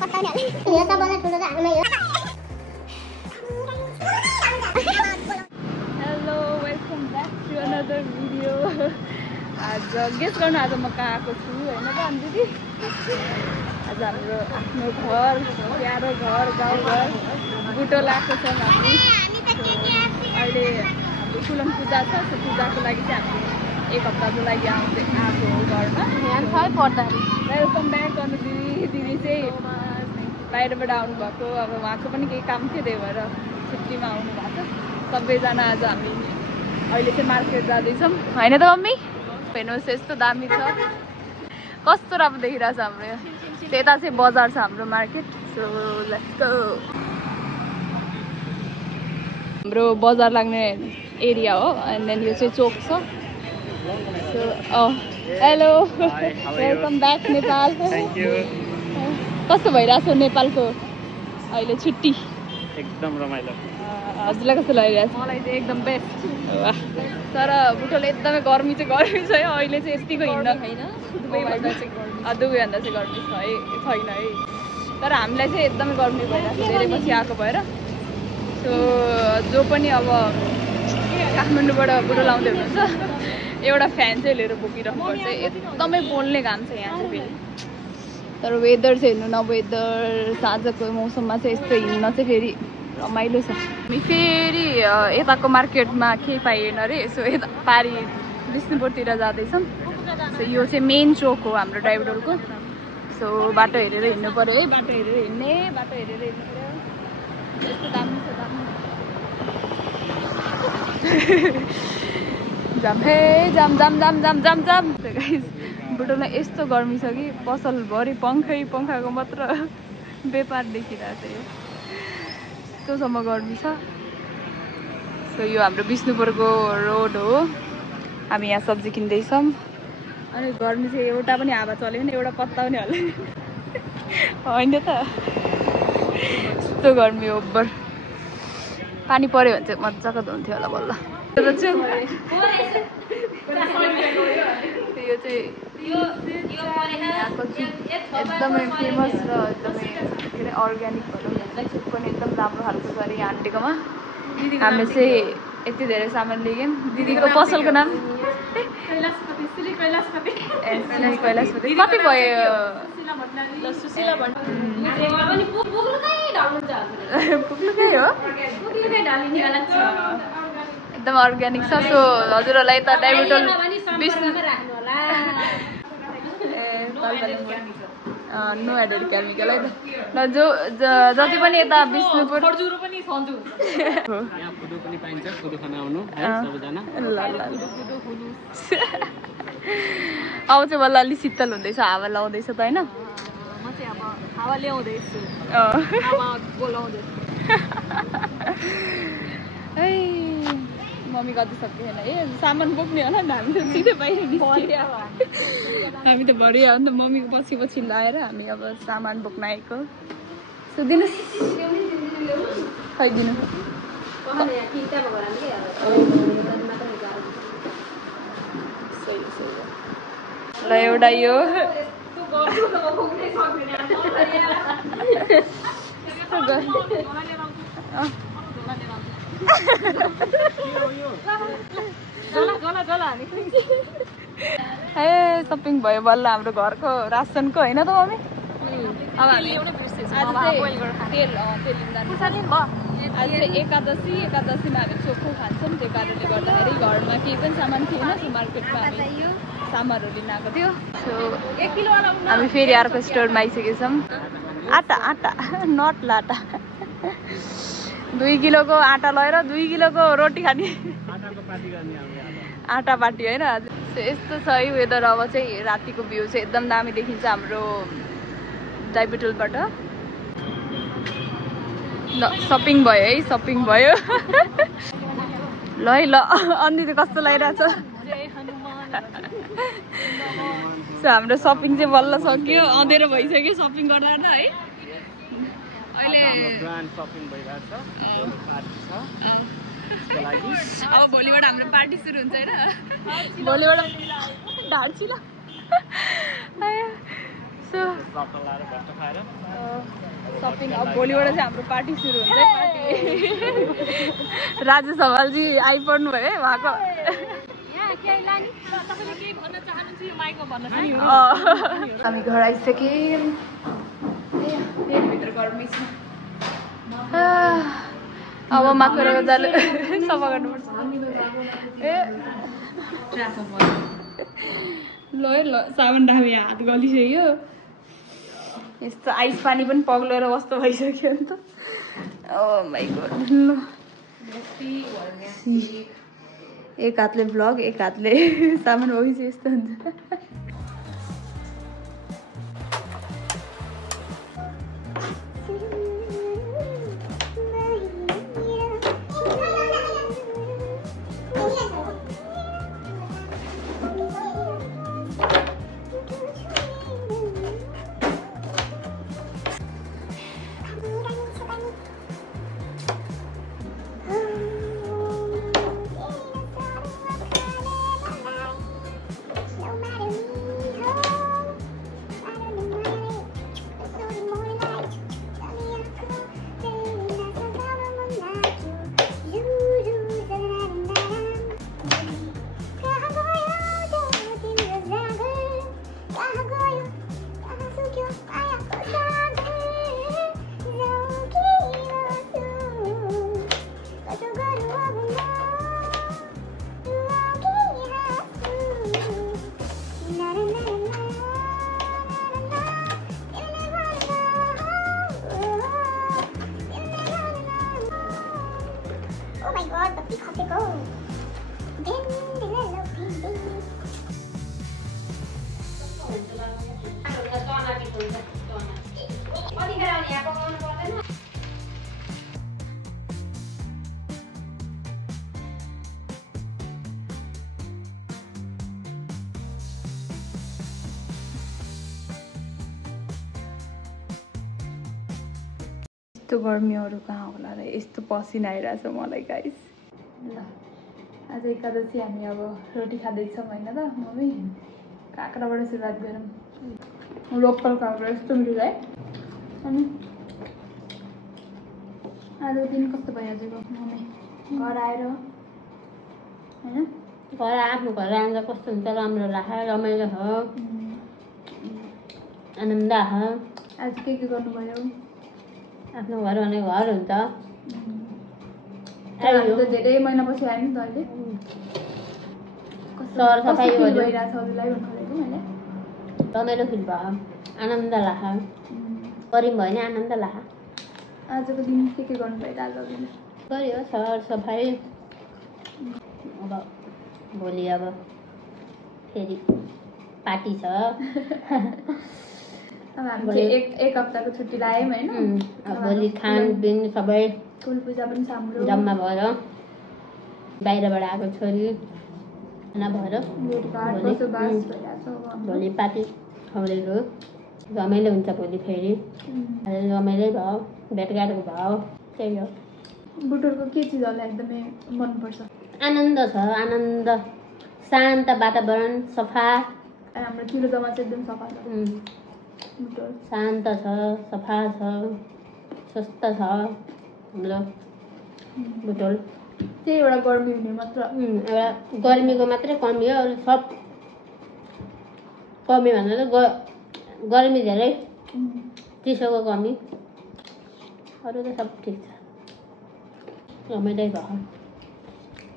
Hello welcome back to another video. आज guess गर्नु आज म कहाँ आएको छु होइन त अनि दिदी। आज हाम्रो आफ्नो घर प्यारो घर गाउँघर बुटोलाको छौँ हामी। अहिले हाम्रो कुलम पूजा छ, त्यो पूजाको लागि चाहिँ हामी एक हप्ताको लागि आएको हो घरमा। वेलकम ब्याक गर्नु दिदी। दिदी चाहिँ बाहिरबाट आउनुभएको, अब उहाँको पनि केही काम थियो, त्यही भएर छुट्टीमा आउनु भएको छ। सबैजना आज हामी अहिले चाहिँ मार्केट जाँदैछौँ होइन त मम्मी? हेर्नुहोस् यस्तो दामी छ, कस्तो राम्रो देखिरहेछ हाम्रो। यता चाहिँ बजार छ हाम्रो मार्केट। So let's go. हाम्रो बजार लाग्ने एरिया हो एन्ड देन यो चाहिँ चोक छ। So hello welcome back Nepal. कस्तो भइरहेछ नेपालको अहिले छुट्टी? एकदम रमाइलो। हजुरलाई कस्तो लागिरहेछ? मलाई चाहिँ एकदम बेस्ट। तर बुटोले एकदमै गर्मी चाहिँ गर्मी छ है अहिले चाहिँ। यतिको हिँड्न दुबईभन्दा चाहिँ गर्मी छ है छैन है। तर हामीलाई चाहिँ एकदमै गर्मी भइरहेको छ धेरै पछि आएको भएर। सो जो पनि अब काठमाडौँबाट बुटो लाउँदै हुनुहुन्छ एउटा फ्यान चाहिँ लिएर बोकिराख्नुपर्छ। एकदमै पोल्ने घाम छ यहाँ चाहिँ फेरि। तर वेदर चाहिँ हेर्नु न, वेदर साँझको मौसममा चाहिँ यस्तो हिँड्न चाहिँ फेरि रमाइलो छ। हामी फेरि यताको मार्केटमा केही पाइएन अरे, सो यता पारी विष्णुपुरतिर जाँदैछौँ। सो यो चाहिँ मेन चोक हो हाम्रो ड्राइभरको। सो बाटो हेरेर हिँड्नु पऱ्यो है, बाटो हेरेर हिँड्ने, बाटो हेरेर हिँड्नु पऱ्यो। यस्तो दामी छ दामी। जाम हे जाम जाम जाम जाम जाम जाम। बुटोमा यस्तो गर्मी छ कि पसलभरि पङ्खाको मात्र व्यापार देखिरहेको छ। यो यस्तोसम्म गर्मी छ। सो यो हाम्रो विष्णुपुरको रोड हो। हामी यहाँ सब्जी किन्दैछौँ। अनि गर्मी चाहिँ एउटा पनि हावा चल्यो भने एउटा पत्ता पनि हल्यो होइन त। यस्तो गर्मी हो ओभर। पानी पऱ्यो भने चाहिँ मजाको हुन्थ्यो होला बल्ल। यो चाहिँ यहाँको एकदमै फेमस र एकदमै के अरे अर्ग्यानिक भनौँ सुप पनि एकदम राम्रो खालको छ अरे यहाँ आन्टीकोमा। हामी चाहिँ यति धेरै सामान लियौँ। दिदीको पसलको नाम कैलाशपति। कति भयो? पुग्नुकै हो एकदम अर्ग्यानिक छ। सो हजुरहरूलाई त डाइबेटोल नो एडेड केमिकल है त। र जो जति पनि यता विष्णुपुर अब चाहिँ बल्ल अलि शीतल हुँदैछ, हावा लाउँदैछ त होइन? हावा ल्याउँदैछु मम्मी कति सक्दैन है सामान बोक्ने होला नि। हामी त सिधै बाहिर निस्कियो। हामी त भरि हो नि त मम्मीको पछि पछि लाएर हामी अब सामान बोक्न आएको। सो दिनुहोस् खाइदिनु ल। एउटा यो ए सपिङ भयो बल्ल हाम्रो घरको रासनको होइन त मम्मी? अब हामी आज चाहिँ एकादशीमा हामी चोखो खान्छौँ। त्यो कारणले गर्दाखेरि घरमा केही पनि सामान थिएन। सो मार्केटमा हामी सामानहरू लिन आएको थियो। सो हामी फेरि अर्को स्टोरमा आइसकेको छौँ। आटा नट लाटा 2 किलोको आटा लगेर 2 किलोको रोटी खाने आटा पार्टी होइन। यस्तो छ है वेदर। अब चाहिँ रातिको भ्यू चाहिँ एकदम दामी देखिन्छ हाम्रो डाइबेटोलबाट। ल सपिङ भयो है, सपिङ भयो। ल है ल अनि त कस्तो लागिरहेछ? सो हाम्रो सपिङ चाहिँ बल्ल सक्यो, अँधेरो भइसक्यो सपिङ गर्दा है। अहिले अब भोलिबाट हाम्रो पार्टी सुरु हुन्छ होइन? भोलिबाट ढाड्छु ल। सो सपिङ अब भोलिबाट चाहिँ हाम्रो पार्टी सुरु हुन्छ है पार्टी राजेश हवालजी आइपर्नु भयो है उहाँको हामी घर आइसक्यौँ भित्र गर्मी छ अब माकुरा जाले सफा गर्नुपर्छ ल है ल साबुन राख्यो हात गलिसक्यो यस्तो आइस पानी पनि पग्लेर कस्तो भइसक्यो नि त ओ माइ गॉड ल एक हातले भ्लग एक हातले सामान भइसक्यो यस्तो हुन्छ यस्तो गर्मीहरू कहाँ होला र यस्तो पसिना आइरहेछ मलाई गाइस ल आज एकादशी हामी अब रोटी खाँदैछौँ होइन त मम्मी काँक्राबाट सुरुवात गरौँ लोकल काँक्रा यस्तो मिठो है अनि आजको दिन कस्तो भयो हजुरको मम्मी घर आएर होइन घर आफ्नो घर आएर कस्तो हुन्छ राम्रो लाग्छ रमाइलो हो आनन्द आछ आज के गर्नुभयो आफ्नो घर भने घर हुन्छ धेरै महिनापछि आयो नि त अहिले सरसफाइ भइरहेछ हजुरलाई भन्नु मैले रमाइलो फिल भयो आनन्द लाग्छ गऱ्यौँ भयो भने आनन्द लाग्छ आजको दिन के गर्नुभयो आज गऱ्यो सरसफाइ अब भोलि अब फेरि पार्टी छ अब हामी एक हप्ताको छुट्टी लाग्यौँ होइन भोलि खानपिन सबै फुल पूजा पनि छ हाम्रो जम्मा भएर बाहिरबाट आएको छोरी भएर भोलि पार्टी खुवाउनेको रमाइलो हुन्छ भोलि फेरि रमाइलै भयो भेटघाटको भयो त्यही हो बुटोलको के चिजहरूलाई एकदमै मनपर्छ आनन्द छ आनन्द शान्त वातावरण सफा हाम्रो तिरोजमा चाहिँ एकदम सफा छ शान्त छ सफा छ स्वस्थ छ हाम्रो बुटोल त्यही एउटा गर्मी हुने मात्र एउटा गर्मीको मात्रै कमी हो अरू सब कमी भनेर गर्मी धेरै चिसोको कमी अरू त सब ठिक छ रमाइलो भयो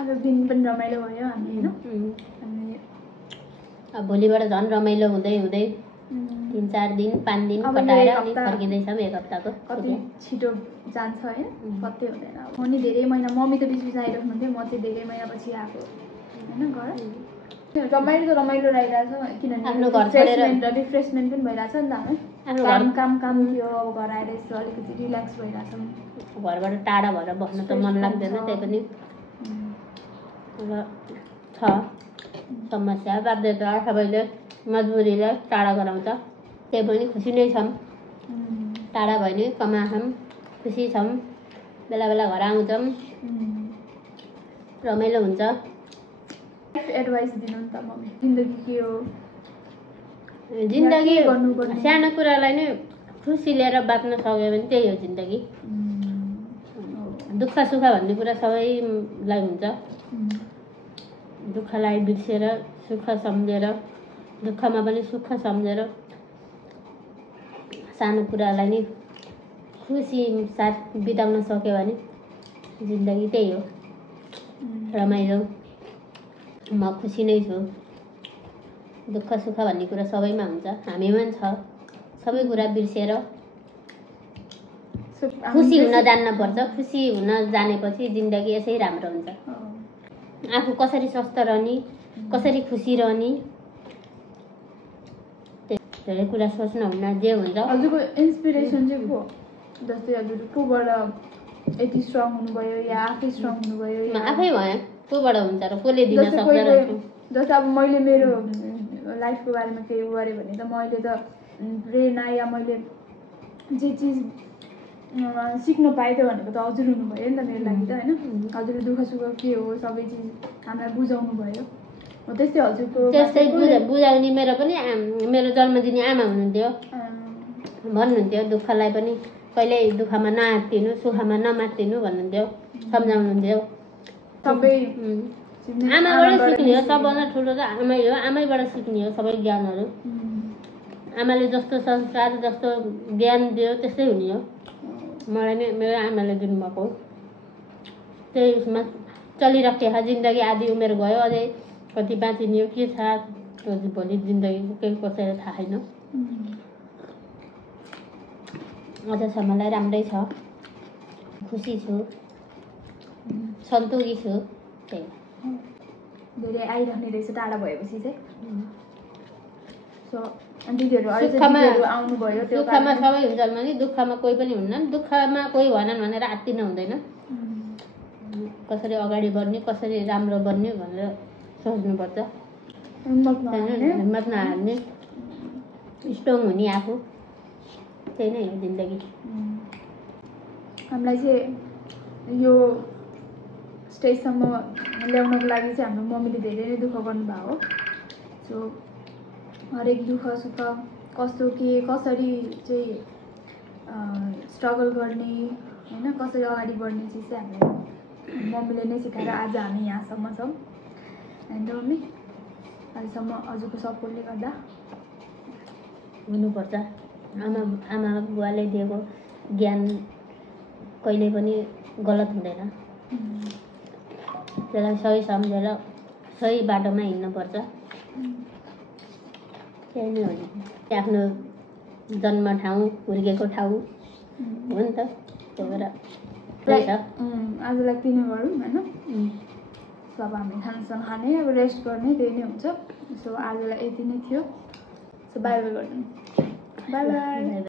आज दिन पनि रमाइलो भयो हामी होइन अब भोलिबाट झन् रमाइलो हुँदै हुँदै 3-4 दिन 5 दिन कटाएर अनि फर्किँदैछौँ एक हप्ताको कति छिटो जान्छ होइन कतै हुँदैन म नि धेरै महिना मम्मी त बिच आइराख्नुहुन्थ्यो म चाहिँ धेरै महिनापछि आएको होइन घर रमाइलो त रमाइलो लागिरहेछ किनभने रिफ्रेसमेन्ट पनि भइरहेछ नि त हामी काम थियो अब घर आएर यसो अलिकति रिल्याक्स भइरहेछौँ घरबाट टाढा भएर बस्न त मन लाग्दैन त्यही पनि छ समस्या बाध्यता सबैले मजबुरीले टाढा गराउँछ त्यही पनि खुसी नै छौँ टाढा भयो भने कमाछौँ खुसी छौँ बेला बेला घर आउँछौँ रमाइलो हुन्छ एडभाइस दिनु नि त मम्मी जिन्दगी के हो जिन्दगी सानो कुरालाई नै खुसी लिएर बाँच्न सक्यो भने त्यही हो जिन्दगी। दुःख सुख भन्ने कुरा सबैलाई हुन्छ। दुःखलाई बिर्सेर सुख सम्झेर, दुःखमा पनि सुख सम्झेर सानो कुरालाई नि खुसी साथ बिताउन सक्यो भने जिन्दगी त्यही हो, रमाइलो। म खुसी नै छु। दुःख सुख भन्ने कुरा सबैमा हुन्छ, हामीमा पनि छ। सबै कुरा बिर्सेर खुसी हुन जान्न पर्छ। खुसी हुन जानेपछि जिन्दगी यसै राम्रो हुन्छ। आफू कसरी स्वस्थ रहने, कसरी खुसी रहने, धेरै कुरा सोच्नुहुन्न, जे हुन्छ। हजुरको इन्सपिरेसन चाहिँ को? जस्तै हजुर कोबाट यति स्ट्रङ हुनुभयो या आफै स्ट्रङ हुनुभयो? आफै भयो, कोबाट हुन्छ र कसले दिन सक्छ? जस्तै अब मैले मेरो लाइफको बारेमा केही गरेँ भने त मैले त प्रेरणा या मैले जे चिज सिक्न पाएँ त भनेको त हजुर हुनुभयो नि त मेरो लागि त, होइन? हजुरले दुःख सुख के हो सबै चिज हामीलाई बुझाउनु भयो। त्यस्तै हजुरको त्यस्तै बुझाउने मेरो जन्म दिने आमा हुनुहुन्थ्यो। भन्नुहुन्थ्यो दुःखलाई पनि कहिल्यै दुःखमा नआत्तिनु, सुखमा नमात्तिनु भन्नुहुन्थ्यो, सम्झाउनुहुन्थ्यो। आमाबाट सिक्ने हो, सबभन्दा ठुलो त आमै हो। आमैबाट सिक्ने हो सबै ज्ञानहरू। आमाले जस्तो संस्कार, जस्तो ज्ञान दियो त्यस्तै हुने हो। मलाई नै मेरो आमाले दिनुभएको हो। त्यही उसमा चलिराखेको जिन्दगी। आधी उमेर गयो, अझै कति बाँचिने हो के छ भोलि जिन्दगीको केही कसैलाई थाहा छैन। अझसम्मलाई राम्रै छ, खुसी छु, सन्तोकी छु। त्यही धेरै आइरहने रहेछ टाढा भएपछि चाहिँ। दिदीहरू आउनुभयो, दुःखमा सबै हुन्छन् भने दुःखमा कोही पनि हुन्नन्। दुःखमा कोही भएनन् भनेर आत्तिन हुँदैन। कसरी अगाडि बढ्ने, कसरी राम्रो बन्ने भनेर सोच्नुपर्छ। हिम्मत नहार्ने, स्ट्रङ हुने आफू, त्यही नै हो जिन्दगी। हामीलाई चाहिँ यो स्टेजसम्म ल्याउनको लागि चाहिँ हाम्रो मम्मीले धेरै नै दुःख गर्नुभएको हो। सो हरेक दुःख सुख कस्तो के कसरी चाहिँ स्ट्रगल गर्ने, होइन, कसरी अगाडि बढ्ने चिज चाहिँ हामीलाई मम्मीले नै सिकाएर आज हामी यहाँसम्म छौँ, होइन मम्मी? अहिलेसम्म हजुरको सपोर्टले गर्दा हुनुपर्छ। आमा बुवाले दिएको ज्ञान कहिले पनि गलत हुँदैन। त्यसलाई सही सम्झेर सही बाटोमा हिँड्नुपर्छ। त्यही नै हो। आफ्नो जन्म ठाउँ, हुर्केको ठाउँ हो नि त, त्यही भएर आजलाई तिनै गरौँ, होइन? सो अब हामी खानासँग खाने, अब रेस्ट गर्ने, त्यही नै हुन्छ। सो आजलाई यति नै थियो। सो बाई बाई गर्नु। By by.